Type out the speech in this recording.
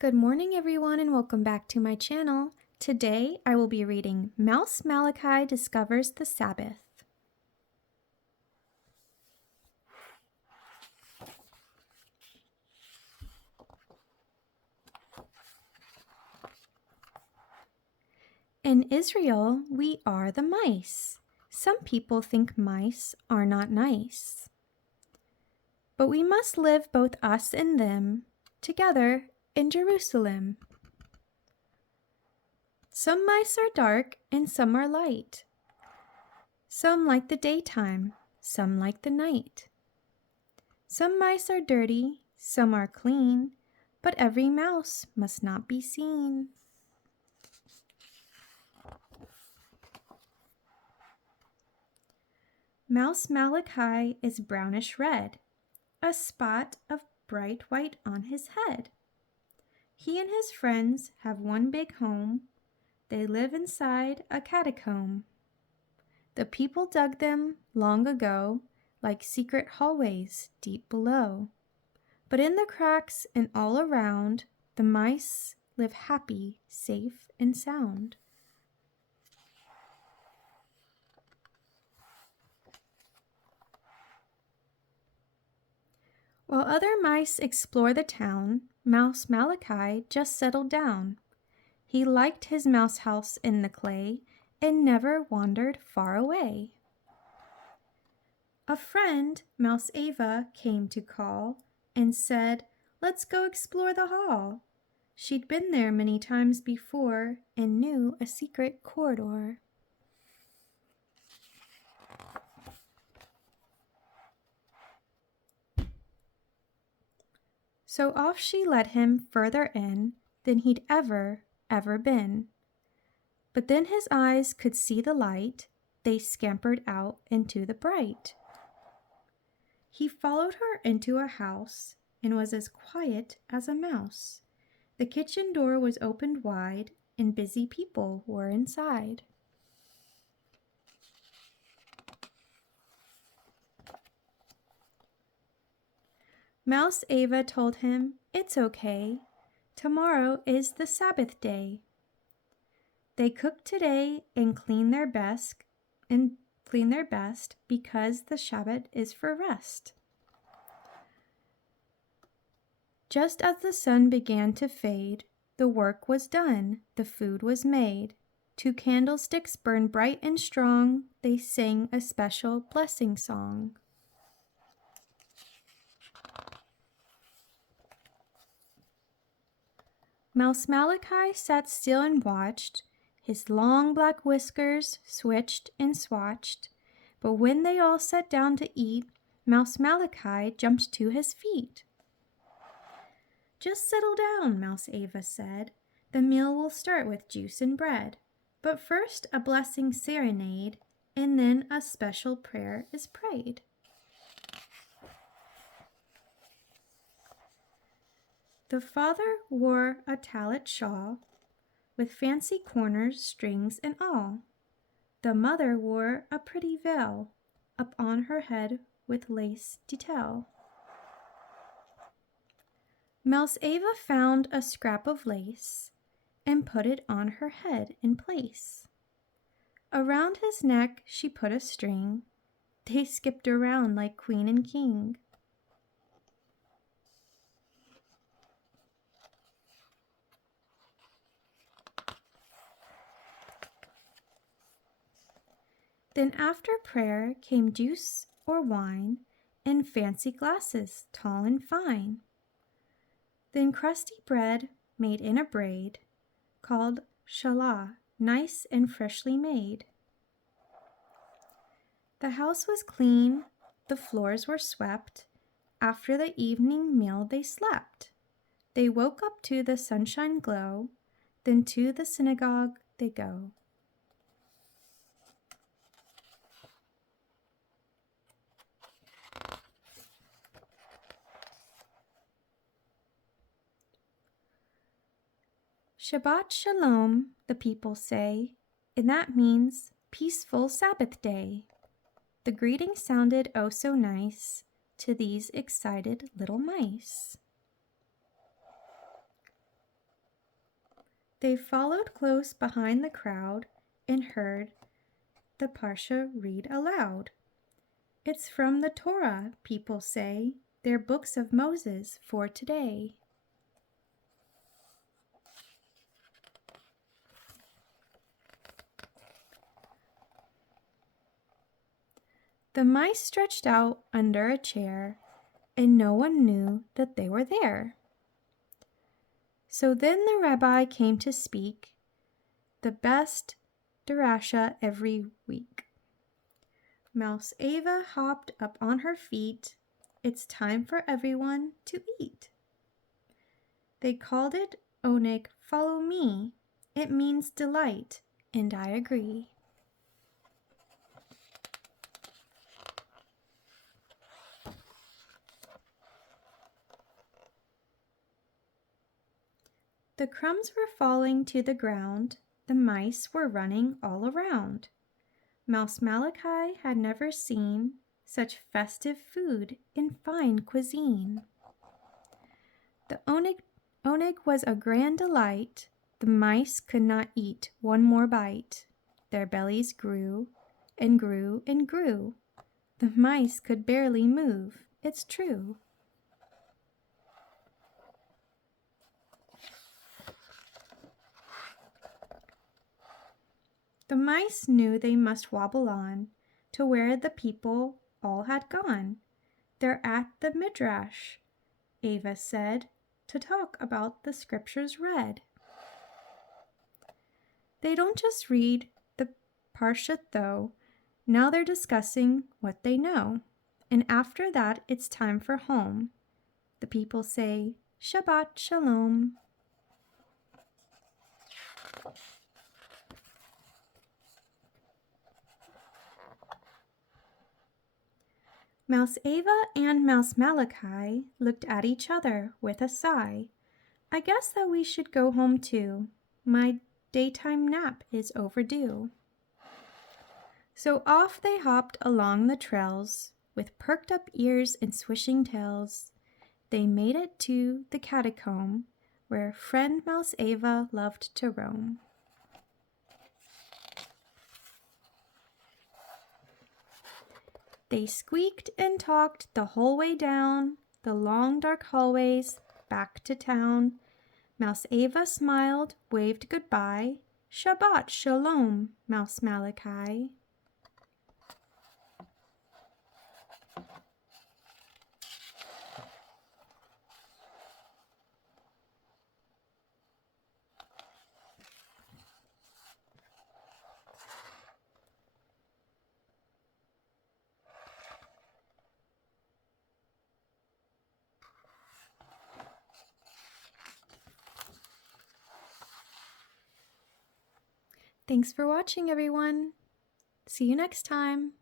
Good morning, everyone, and welcome back to my channel. Today, I will be reading Mouse Malachi Discovers the Sabbath. In Israel, we are the mice. Some people think mice are not nice. But we must live both us and them together in Jerusalem. Some mice are dark and some are light. Some like the daytime, some like the night. Some mice are dirty, some are clean, but every mouse must not be seen. Mouse Malachi is brownish red, a spot of bright white on his head. He and his friends have one big home. They live inside a catacomb. The people dug them long ago, like secret hallways deep below. But in the cracks and all around, the mice live happy, safe, and sound. While other mice explore the town, Mouse Malachi just settled down. He liked his mouse house in the clay and never wandered far away. A friend, Mouse Ava, came to call and said, "Let's go explore the hall." She'd been there many times before and knew a secret corridor. So off she led him further in than he'd ever been. But then his eyes could see the light. They scampered out into the bright. He followed her into a house and was as quiet as a mouse. The kitchen door was opened wide and busy people were inside. Mouse Ava told him, "It's okay. Tomorrow is the Sabbath day." They cook today and clean their best because the Sabbath is for rest. Just as the sun began to fade, the work was done, the food was made. 2 candlesticks burned bright and strong. They sang a special blessing song. Mouse Malachi sat still and watched. His long black whiskers switched and swatched. But when they all sat down to eat, Mouse Malachi jumped to his feet. "Just settle down," Mouse Ava said. "The meal will start with juice and bread. But first a blessing serenade, and then a special prayer is prayed." The father wore a tallit shawl with fancy corners, strings, and all. The mother wore a pretty veil up on her head with lace detail. Mouse Ava found a scrap of lace and put it on her head in place. Around his neck she put a string. They skipped around like queen and king. Then after prayer came juice or wine in fancy glasses, tall and fine. Then crusty bread made in a braid, called challah, nice and freshly made. The house was clean, the floors were swept. After the evening meal they slept. They woke up to the sunshine glow, then to the synagogue they go. Shabbat Shalom, the people say, and that means peaceful Sabbath day. The greeting sounded oh so nice to these excited little mice. They followed close behind the crowd and heard the Parsha read aloud. It's from the Torah, people say. They're books of Moses for today. The mice stretched out under a chair, and no one knew that they were there. So then the rabbi came to speak, the best derasha every week. Mouse Ava hopped up on her feet. It's time for everyone to eat. They called it Oneg, follow me. It means delight, and I agree. The crumbs were falling to the ground. The mice were running all around. Mouse Malachi had never seen such festive food and fine cuisine. The oneg was a grand delight. The mice could not eat one more bite. Their bellies grew and grew and grew. The mice could barely move, it's true. The mice knew they must wobble on to where the people all had gone. They're at the Midrash, Ava said, to talk about the scriptures read. They don't just read the Parsha though, now they're discussing what they know. And after that, it's time for home. The people say, Shabbat Shalom. Mouse Ava and Mouse Malachi looked at each other with a sigh. I guess that we should go home too. My daytime nap is overdue. So off they hopped along the trails with perked up ears and swishing tails. They made it to the catacomb where friend Mouse Ava loved to roam. They squeaked and talked the whole way down the long dark hallways back to town. Mouse Ava smiled, waved goodbye. Shabbat Shalom, Mouse Malachi. Thanks for watching, everyone. See you next time.